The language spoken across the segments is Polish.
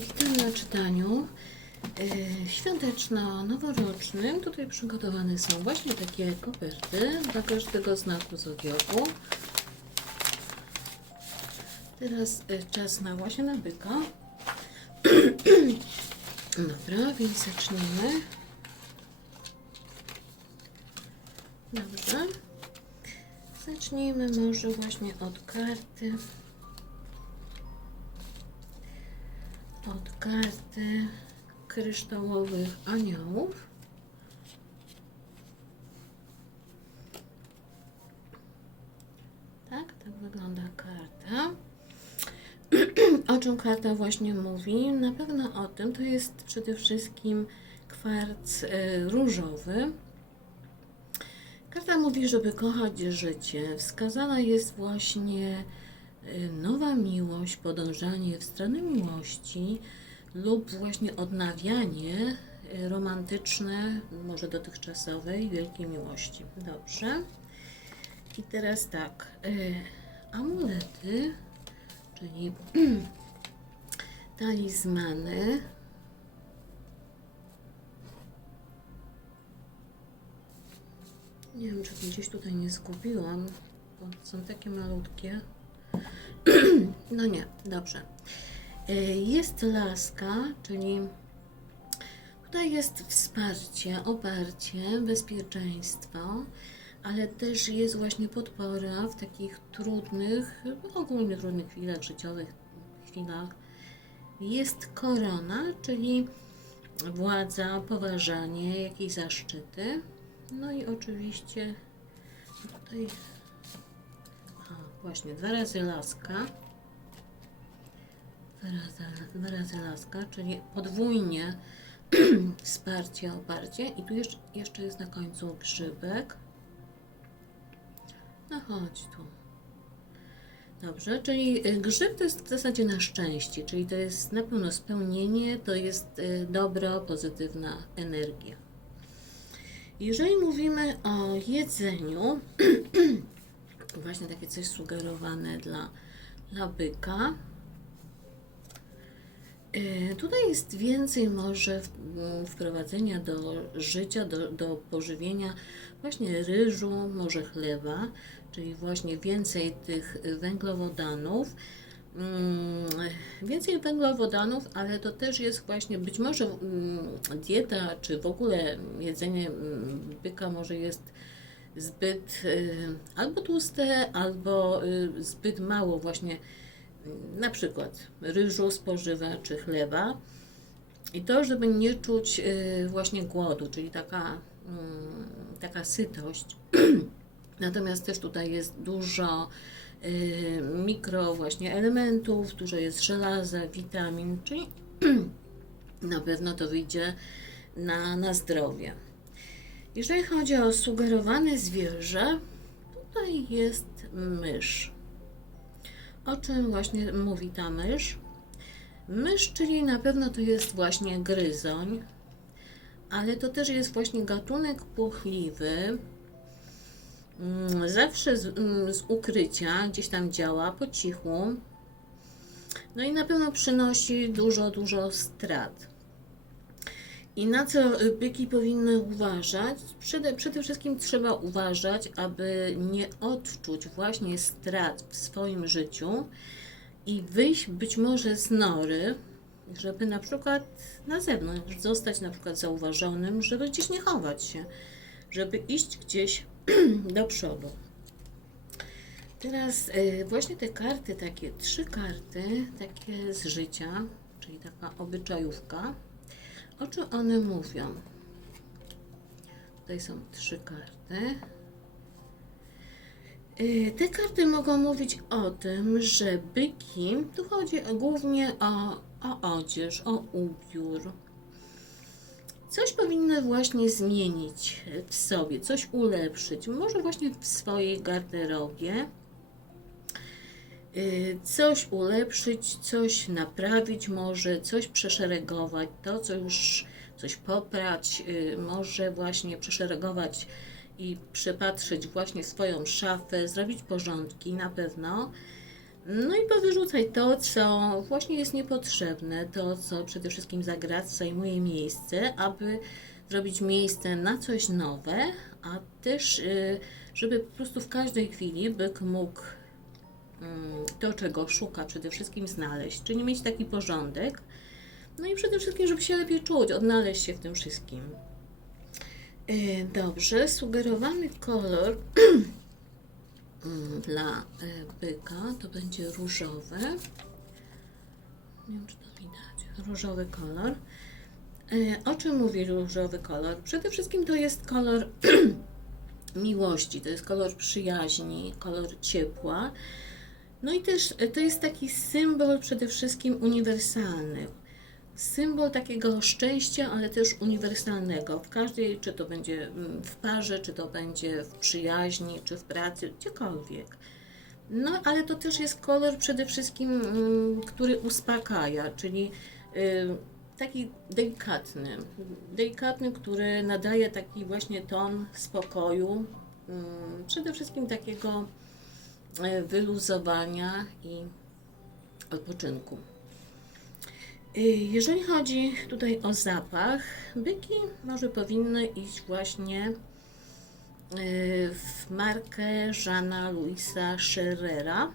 Witam na czytaniu e, świąteczno-noworocznym. Tutaj przygotowane są właśnie takie koperty dla każdego znaku zodiaku. Teraz e, czas na właśnie na byka. Dobra, więc zacznijmy. Dobrze. Zacznijmy może właśnie od karty. Od karty kryształowych aniołów. Tak, tak wygląda karta. o czym karta właśnie mówi? Na pewno o tym, to jest przede wszystkim kwarc y, różowy. Karta mówi, żeby kochać życie. Wskazana jest właśnie y, nowa miłość, podążanie w stronę miłości lub właśnie odnawianie y, romantyczne, może dotychczasowej, wielkiej miłości. Dobrze. I teraz tak, y, amulety, czyli talizmany. Nie wiem, czy gdzieś tutaj nie zgubiłam, bo są takie malutkie. No nie, dobrze. Y, Jest laska, czyli tutaj jest wsparcie, oparcie, bezpieczeństwo, ale też jest właśnie podpora w takich trudnych, ogólnie trudnych chwilach życiowych, chwilach. Jest korona, czyli władza, poważanie, jakieś zaszczyty. No i oczywiście tutaj a, właśnie dwa razy laska. Dwa razy, dwa razy laska, czyli podwójnie wsparcie, oparcie. I tu jeszcze, jeszcze jest na końcu grzybek. No chodź tu. Dobrze, czyli y, grzyb to jest w zasadzie na szczęście, czyli to jest na pewno spełnienie, to jest y, dobro, pozytywna energia. Jeżeli mówimy o jedzeniu, właśnie takie coś sugerowane dla, dla byka, tutaj jest więcej może wprowadzenia do życia, do, do pożywienia właśnie ryżu, może chleba, czyli właśnie więcej tych węglowodanów. Mm, Więcej węglowodanów, ale to też jest właśnie być może mm, dieta, czy w ogóle jedzenie mm, byka może jest zbyt y, albo tłuste, albo y, zbyt mało właśnie y, na przykład ryżu spożywa, czy chleba. I to, żeby nie czuć y, właśnie głodu, czyli taka, mm, taka sytość. Natomiast też tutaj jest dużo y, mikro właśnie elementów, dużo jest żelaza, witamin, czyli na pewno to wyjdzie na, na zdrowie. Jeżeli chodzi o sugerowane zwierzę, tutaj jest mysz. O czym właśnie mówi ta mysz? Mysz, czyli na pewno to jest właśnie gryzoń, ale to też jest właśnie gatunek puchliwy, Mm, zawsze z, mm, z ukrycia gdzieś tam działa po cichu. No i na pewno przynosi dużo, dużo strat. I na co y, byki powinny uważać? Przede, przede wszystkim trzeba uważać, aby nie odczuć właśnie strat w swoim życiu i wyjść być może z nory, żeby na przykład na zewnątrz zostać na przykład zauważonym, żeby gdzieś nie chować się, żeby iść gdzieś do przodu. Teraz y, właśnie te karty, takie trzy karty, takie z życia, czyli taka obyczajówka. O czym one mówią? Tutaj są trzy karty. Y, Te karty mogą mówić o tym, że byki, tu chodzi głównie o, o odzież, o ubiór, coś powinny właśnie zmienić w sobie, coś ulepszyć, może właśnie w swojej garderobie, coś ulepszyć, coś naprawić, może coś przeszeregować, to co już coś poprać, y, może właśnie przeszeregować i przepatrzeć właśnie swoją szafę, zrobić porządki na pewno. No i powyrzucaj to, co właśnie jest niepotrzebne, to, co przede wszystkim za grać zajmuje miejsce, aby zrobić miejsce na coś nowe, a też, y, żeby po prostu w każdej chwili byk mógł to, czego szuka, przede wszystkim znaleźć, czyli mieć taki porządek. No i przede wszystkim, żeby się lepiej czuć, odnaleźć się w tym wszystkim. Y, Dobrze, sugerowany kolor dla y, byka to będzie różowy. Nie wiem, czy to widać. Różowy kolor. Y, O czym mówi różowy kolor? Przede wszystkim to jest kolor miłości, to jest kolor przyjaźni, kolor ciepła. No i też y, to jest taki symbol przede wszystkim uniwersalny. Symbol takiego szczęścia, ale też uniwersalnego. W każdej, czy to będzie mm, w parze, czy to będzie w przyjaźni, czy w pracy, gdziekolwiek. No, ale to też jest kolor przede wszystkim, mm, który uspokaja, czyli y, taki delikatny, delikatny, który nadaje taki właśnie ton spokoju, mm, przede wszystkim takiego e, wyluzowania i odpoczynku. Y, Jeżeli chodzi tutaj o zapach, byki może powinny iść właśnie y, w markę Żana Luisa Scherrera.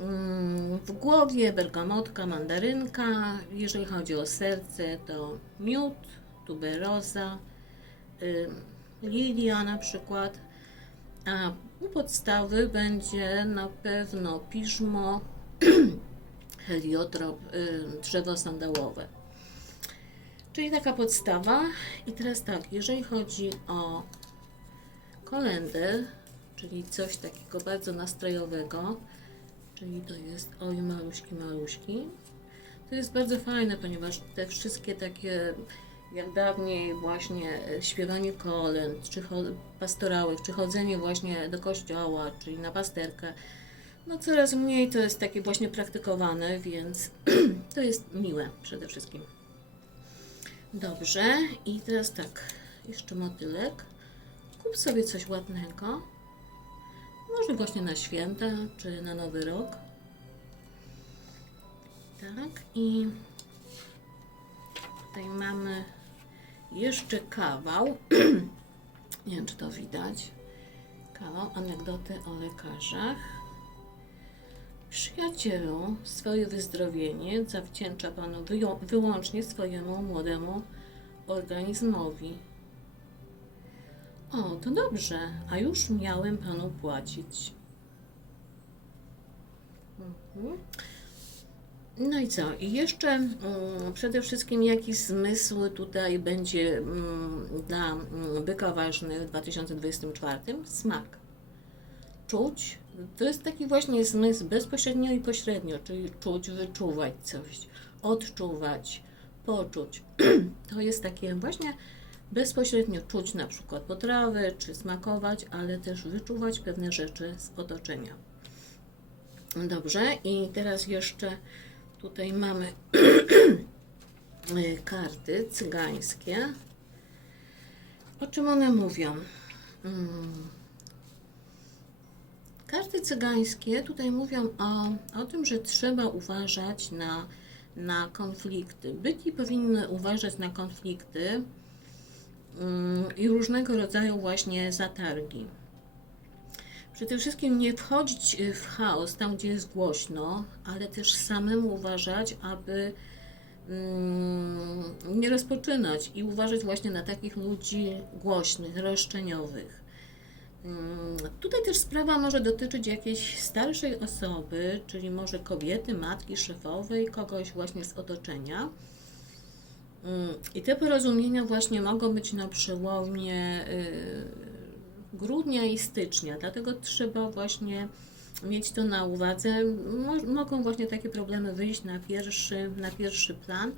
Mm, W głowie bergamotka, mandarynka. Jeżeli chodzi o serce, to miód, tuberoza, y, lilia na przykład. A u podstawy będzie na pewno piżmo, heliotrop, y, drzewo sandałowe. Czyli taka podstawa. I teraz tak, jeżeli chodzi o kolendę, czyli coś takiego bardzo nastrojowego, czyli to jest oj maluśki, maluśki. To jest bardzo fajne, ponieważ te wszystkie takie, jak dawniej właśnie e, śpiewanie kolęd, czy pastorałek, czy chodzenie właśnie do kościoła, czyli na pasterkę, no coraz mniej to jest takie właśnie praktykowane, więc to jest miłe przede wszystkim. Dobrze, i teraz tak, jeszcze motylek. Kup sobie coś ładnego. Może właśnie na święta, czy na nowy rok. Tak, i tutaj mamy jeszcze kawał. Nie wiem, czy to widać. Kawał anegdoty o lekarzach. Przyjacielu, swoje wyzdrowienie zawdzięcza Panu wyłącznie swojemu młodemu organizmowi. O, to dobrze, a już miałem Panu płacić. Mhm. No i co? I jeszcze mm, przede wszystkim jaki zmysł tutaj będzie mm, dla mm, byka ważny w 2024? Smak. Czuć. To jest taki właśnie zmysł bezpośrednio i pośrednio, czyli czuć, wyczuwać coś, odczuwać, poczuć. To jest takie właśnie bezpośrednio czuć na przykład potrawę, czy smakować, ale też wyczuwać pewne rzeczy z otoczenia. Dobrze, i teraz jeszcze tutaj mamy y, karty cygańskie. O czym one mówią? Mm. Karty cygańskie tutaj mówią o, o tym, że trzeba uważać na, na konflikty. Byki powinny uważać na konflikty mm, i różnego rodzaju właśnie zatargi. Przede wszystkim nie wchodzić y, w chaos tam, gdzie jest głośno, ale też samemu uważać, aby mm, nie rozpoczynać i uważać właśnie na takich ludzi głośnych, roszczeniowych. Mm, Tutaj też sprawa może dotyczyć jakiejś starszej osoby, czyli może kobiety, matki, szefowej, kogoś właśnie z otoczenia. Mm, I te porozumienia właśnie mogą być na przełomie y, grudnia i stycznia, dlatego trzeba właśnie mieć to na uwadze. Mo- mogą właśnie takie problemy wyjść na pierwszy, na pierwszy plan,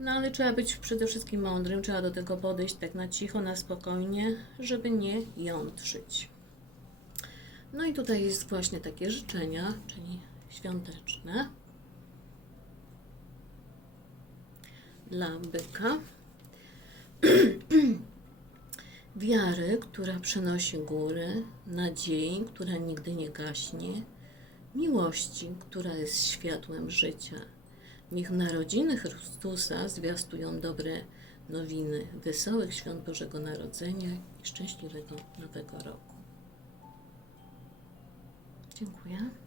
no ale trzeba być przede wszystkim mądrym, trzeba do tego podejść tak na cicho, na spokojnie, żeby nie jątrzyć. No i tutaj jest właśnie takie życzenia, czyli świąteczne dla byka. Wiary, która przynosi góry, nadziei, która nigdy nie gaśnie, miłości, która jest światłem życia. Niech narodziny Chrystusa zwiastują dobre nowiny, wesołych świąt Bożego Narodzenia i szczęśliwego Nowego Roku. Dziękuję.